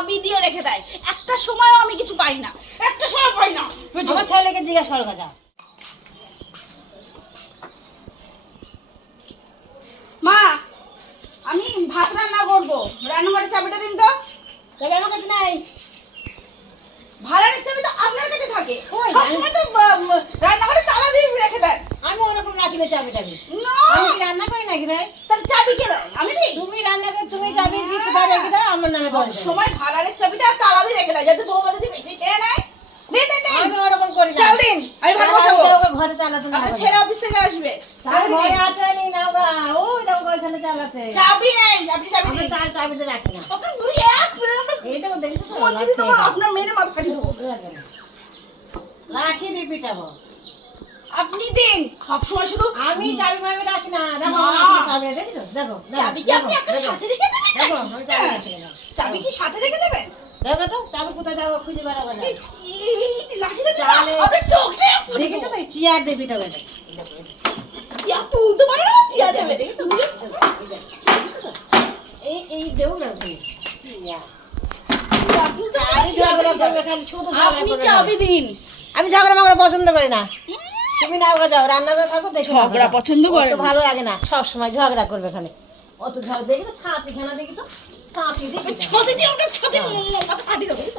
চাবি দিয়ে রেখে দেয়। একটা সময়ও আমি কিছু পাই না। একটা সময় পাই না। আমার ছেলেকে জিজ্ঞাসা করো কথা। মা আমি ভাত রান্না করব। রান্নাঘরের চাবিটা দিন তো। তবে আমার কাছে নাই ভাড়ার চাবি তো আপনার কাছে থাকে। সবসময় তো রান্নাঘরে তালা দিয়ে রেখে দেন আমি ওরকম রাখি না চাবি টাবি। আমি রান্না করি নাকি ভাই? তাহলে চাবি কে আমি দিই তুমি রান্না করে তুমি চাবি দিয়ে কোথায় রেখে দাও আমার নামে দেবে। সময় ভাড়ারের চাবিটা তালা দিয়ে রেখে দেয় যাতে বৌমা যদি বেশি খেয়ে নেয়। আমি ওরকম করি না। চাল দিন আমি ভাত বসাবো। ঘরে না আপনার ছেলে অফিস থেকে আসবে। তার তাহলে ঘরে আছে না ওই দাও ওইখানে চালাতে চাবি নেই আপনি চাবি দিন তার চাবিতে রাখি না দুই এক আপনার দেখছ তো আপনার মাথা ফাটি দেবো লাঠি দিয়ে পিটাবো আপনি দিন সবসময় শুধু আমি চাবি মাবি রাখি না দেখো। চাবি দেখছ দেখো দেখো, চাবি কি আপনি দেখো, একটা সাথে রেখে দেবেন দেখো চাবি রাখি না চাবি কি সাথে রেখে দেবেন দেখো তো চাবি কোথায় যাব খুঁজে বেড়াবো না আপনার চোখে দেখেছ তো চেয়ার এটা। তুলতে পারে না দিয়া দেবে এই এই দেও না আমি ঝগড়া মাগড়া পছন্দ করি না। তুমি না যাও রান্না করে থাকো দেখো ঝগড়া পছন্দ না? ভালো লাগে না সব সময় ঝগড়া করবে এখানে অত ঝগড়া দেখি তো ছাতি খানা দেখি তো ছাতি দেখি তো। দিয়ে আপনার ছতে মাথা ফাটি দেবো ওই,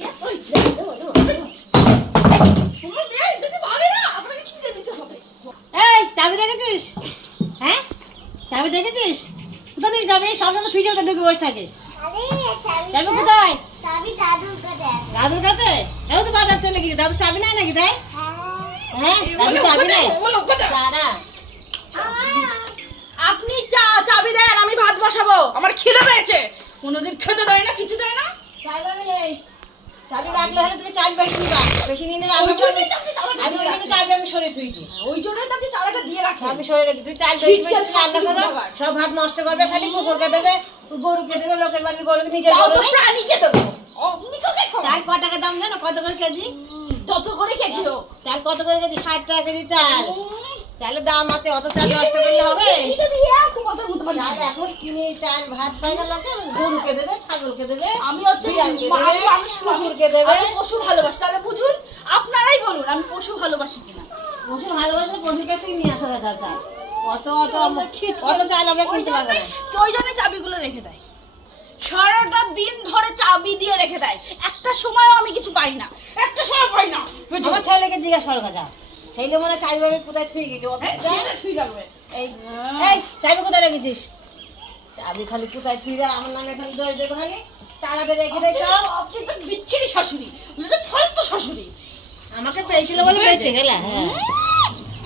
দেখো, দেখো, দেখো, দেখো। তোমার মেয়ে যদি ভাবে না আপনাকে কিনে দিতে হবে এই চাবি দেখেছিস? হ্যাঁ? চাবি দেখেছিস? কোথা নিয়ে যাবি সবসময় ফিজে ঢুকে বসে থাকিস। চাবি কোথায়? দাদুর কাছে দাদু তো বাজার চলে গেছে। দাদু চাবি নাই নাকি দেয় হ্যাঁ। দাদু চাবি নাই দাদা। আপনি চা চাবি দেন আমি ভাত বসাবো। আমার খিদে পেয়েছে। কোনোদিন খেতে দেয় না কিছু দেয় না। চাবি রাখলে হলে তুমি চাবি বেশি নিবা বেশি নিলে আমি জন্যই তো আপনি তালাটা আমি ওই জন্য চাবি আমি সরে থুইছি ওই জন্যই তো আপনি দিয়ে রাখেন। আমি সরে রেখে তুই চাল বেশি বেশি রান্না করো। সব ভাত নষ্ট করবে খালি কুকুরকে দেবে গরুকে দেবে লোকের বাড়ির গরুকে প্রাণীকে দেবো। চাল ক টাকা দাম জানো? কত করে কেজি? যত করে খেতে হোক। চাল কত করে কেজি? ষাট টাকা কেজি চাল। চালের দাম আছে অত চাল নষ্ট করলে হবে? এখন কিনে চাল ভাত পায় না লোকে গরুকে দেবে ছাগলকে দেবে আমি মানুষ কুকুরকে দেবে। আমি পশু ভালোবাসি তাহলে বুঝুন আপনারাই বলুন আমি পশু ভালোবাসি কিনা। পশু ভালোবাসলে পশুর কাছে নিয়ে আসা তার চাল অত অত অত চাল আমরা কিনতে পারব না। ওই জন্য চাবিগুলো রেখে দেয়। সারাটা দিন ধরে চাবি দিয়ে রেখে দেয়। একটা সময়ও আমি কিছু পাই না। একটা সময় পাই না। আমার ছেলেকে জিজ্ঞাসা করো কথা ছেলে মনে চাবি বাবি কোথায় থুয়ে গেছে? ছুঁই রাখবে এই চাবি কোথায় রেখেছিস? চাবি খালি কোথায় থুই যা আমার নামে খালি দই দেবে খালি। তাড়াতে রেখে দেয় সব। বিচ্ছিরি শাশুড়ি। ফালতু শাশুড়ি। আমাকে পেয়েছিল বলে পেয়েছে গেলা? হ্যাঁ।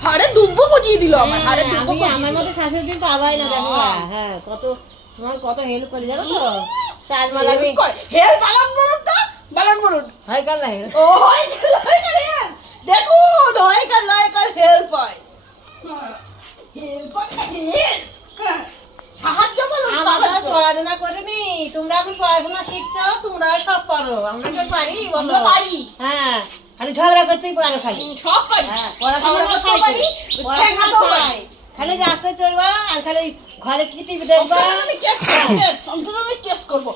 হাড়ে দুব্বো গজিয়ে দিল আমার হাড়ে হ্যাঁ, আমি আমার মতো শাশুড়ি পাবাই না দেখো হ্যাঁ। কত তোমার কত হেল্প করে জানো তো? তাজমাল আমি হেল বালান বলুন তো। বালান বলুন। হয় কাল না ও হয় গেল হয় হেল দেখুন হয় গেল হয় গেল হেল্প হয়। হেল্প হয় হেল্প হ্যাঁ। সাহায্য বলুন আমরা পড়াশোনা করিনি। তোমরা এখন পড়াশোনা শিখছো তোমরা সব পারো আমরা তো পারি বলো। আমরা পারি। হ্যাঁ। খালি ঝগড়া করতেই পারো। খালি পড়াশোনা পারি। খালি। রাস্তায় চলবা আর খালি ঘরে কি টিভি দেখবা? আমি কেস করব,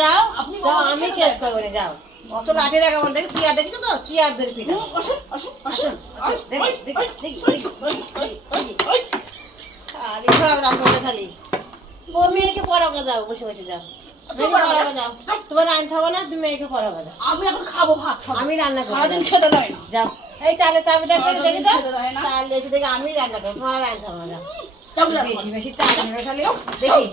যাও। পুলিশে আমি কেস করব না, যাও। অত লাঠি দেখা দেখি চেয়ার দেখেছ তো চেয়ার ধরে পিঠা। খালি ঝগড়া খালি। মেয়েকে পড়াবো যাও বসে বসে যাও। তোমার না তুমি মেয়েকে পড়াবো আমি এখন খাব ভাত খাব। আমি রান্না করব সারাদিন খেতে দেয় না। যাও। এই চালে দেখি তো। চাল এসে দেখি আমি রান্না করব তোমার আইন খাব না। বেশি বেশি চাল দেখি দেখি।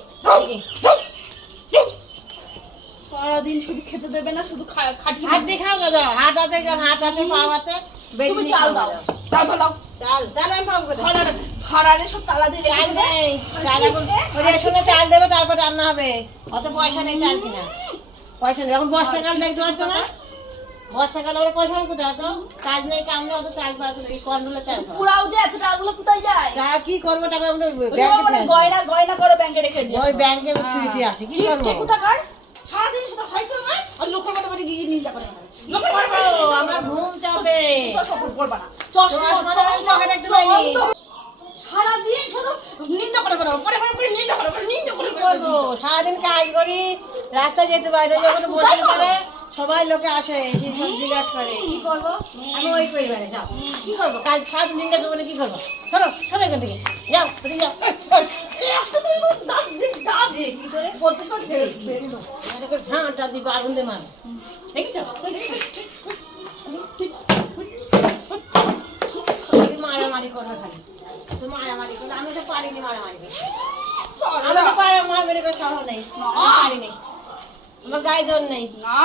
সারাদিন শুধু খেতে দেবে না শুধু খাটি হাত দেখাও হাত আছে হাত আছে পাও আছে। বেশি চাল দাও দাও দাও। তারপর রান্না হবে। অত পয়সা নেই চাল কিনা। পয়সা নেই। বর্ষাকাল দেখতে পাচ্ছ না? বর্ষাকাল ওরা পয়সা কোথায়? তো কাজ নেই কাম নেই অত চাল পাবে এই কন্ডলে চাল পাবে পুরাও যে এত টাকাগুলো কোথায় যায়? কি করব? টাকা আমরা ওই ব্যাংকে গয়না গয়না করে ব্যাংকে রেখে ওই ব্যাংকে থুই থুই আসি কি করব? কোথাকার? সারাদিন শুধু হয়তো আর লোকের মতো করে গিয়ে লোকের আমার ঘুম পরে। অন্ধ। সারাদিন শুধু নিন্দা করে বেড়াবো পরে পরে পরে নিন্দা করে নিন্দা করে বেড়াবো। সারাদিন কাজ করি রাস্তায় যেতে পারি না, যখন বসে করে সবাই লোকে আসে এসে সব জিজ্ঞাসা করে কি করব? আমি ওই পরিবারে যাও। কি করব? কাজ সারাদিন দিনটা তোমার কি করব? শোনো শোনো এখান থেকে। যাও ওদিকে যাও। একটা তো এরকম দাঁত দিয়ে দাঁত দিয়ে মারামারি করবে খালি। তো মারামারি করলে আমি তো পারিনি মারামারি করতে। আমি তো পারি মারামারি করে সহ নেই। পারিনি। আমার গায়ে জোর নেই। না।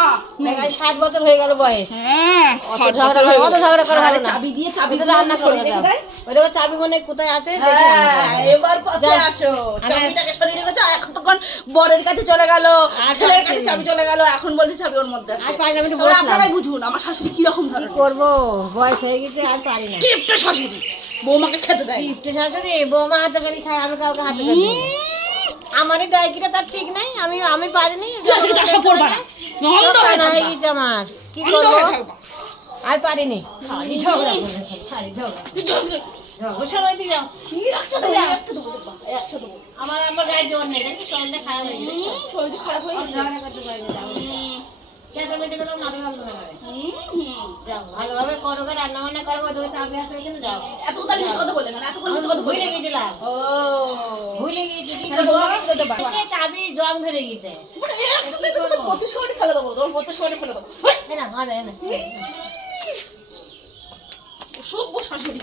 গায়ে সাত বছর হয়ে গেল বয়স। হ্যাঁ অত ঝগড়া করে- অত ঝগড়া করে ভালো না। চাবি দিয়ে চাবি দিয়ে রান্না করে রেখে ওই দেখো চাবি মনে কোথায় আছে? দেখি রান্না করে দাও। এবার পথে আসো। চাবিটাকে সরিয়ে রেখেছো এখন তখন বরের কাছে চলে গেল। ছেলের কাছে চাবি চলে গেল এখন বলছে চাবি ওর মধ্যে আর পারি না। আপনারাই বুঝুন আমার শাশুড়ি কি রকম ধরনের? করব? বয়স হয়ে গেছে আর পারি না। কিপটে শাশুড়ি। বৌমাকে খেতে দেয় শাশুড়ি বৌমা হাতে পারি খাই আমি কাউকে হাতে না। আমারই ডায়কিটা তার ঠিক নাই আমি আমি পারিনি। তুই আজকে চাষা পড়বা না। নহলে তো হয়ে না এই জামার আমার? কি করব? আর পারিনি। খালি ঝগড়া। আমার আমার গায়ে জোর নেই নাকি শরীরটা খারাপ হয়ে গেছে। শরীর খারাপ হয়ে ভালোভাবে করো রান্না বান্না করো ওদিকে চাপে আসো যাও। এত কথা বললে না, এতক্ষণ কথা ভুলে গেছিলাম। ও। ভুলে গেছি করব? চাবি জং ধরে গেছে প্রতি শরীরে ফেলে দেবো, তোমার প্রতি শরীরে ফেলে দেবো। না না, হয় শাশুড়ি